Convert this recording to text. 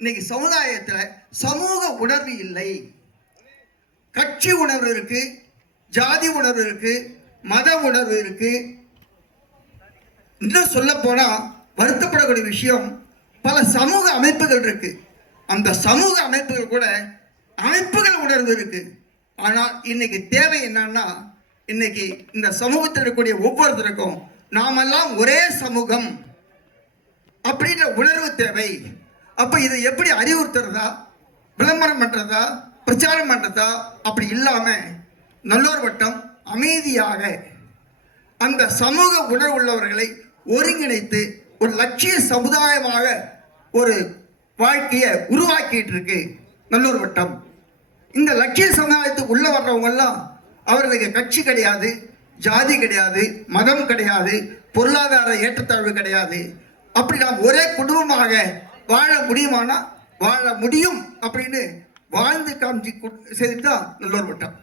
இன்னைக்கு சமுதாயத்தில் சமூக உணர்வு இல்லை. கட்சி உணர்வு இருக்கு, ஜாதி உணர்வு இருக்கு, மத உணர்வு இருக்கு. இன்னும் சொல்ல போனா வருத்தப்படக்கூடிய விஷயம், பல சமூக அமைப்புகள் இருக்கு. அந்த சமூக அமைப்புகள் கூட அமைப்புகள் உணர்வு இருக்கு. ஆனால் இன்னைக்கு தேவை என்னன்னா, இன்னைக்கு இந்த சமூகத்தில் இருக்கக்கூடிய ஒவ்வொருத்தருக்கும் நாமெல்லாம் ஒரே சமூகம் அப்படின்ற உணர்வு தேவை. அப்ப இதை எப்படி அறிவுறுத்துறதா, விளம்பரம் பண்றதா, பிரச்சாரம் பண்றதா அப்படி இல்லாம நல்லோர் வட்டம் அமைதியாக அந்த சமூக உணர்வு உள்ளவர்களை ஒருங்கிணைத்து ஒரு லட்சிய சமுதாயமாக ஒரு வாழ்க்கையை உருவாக்கிட்டு இருக்கு நல்லோர் வட்டம். இந்த லட்சிய சமுதாயத்துக்கு உள்ள வர்றவங்க எல்லாம் அவர்களுக்கு கட்சி கிடையாது, ஜாதி கிடையாது, மதம் கிடையாது, பொருளாதார ஏற்றத்தாழ்வு கிடையாது. அப்படி நாம் ஒரே குடும்பமாக வாழ முடியுமானா வாழ முடியும் அப்படின்னு வாழ்ந்து காமிச்சு செய்துதான் நல்லோர் வட்டம்.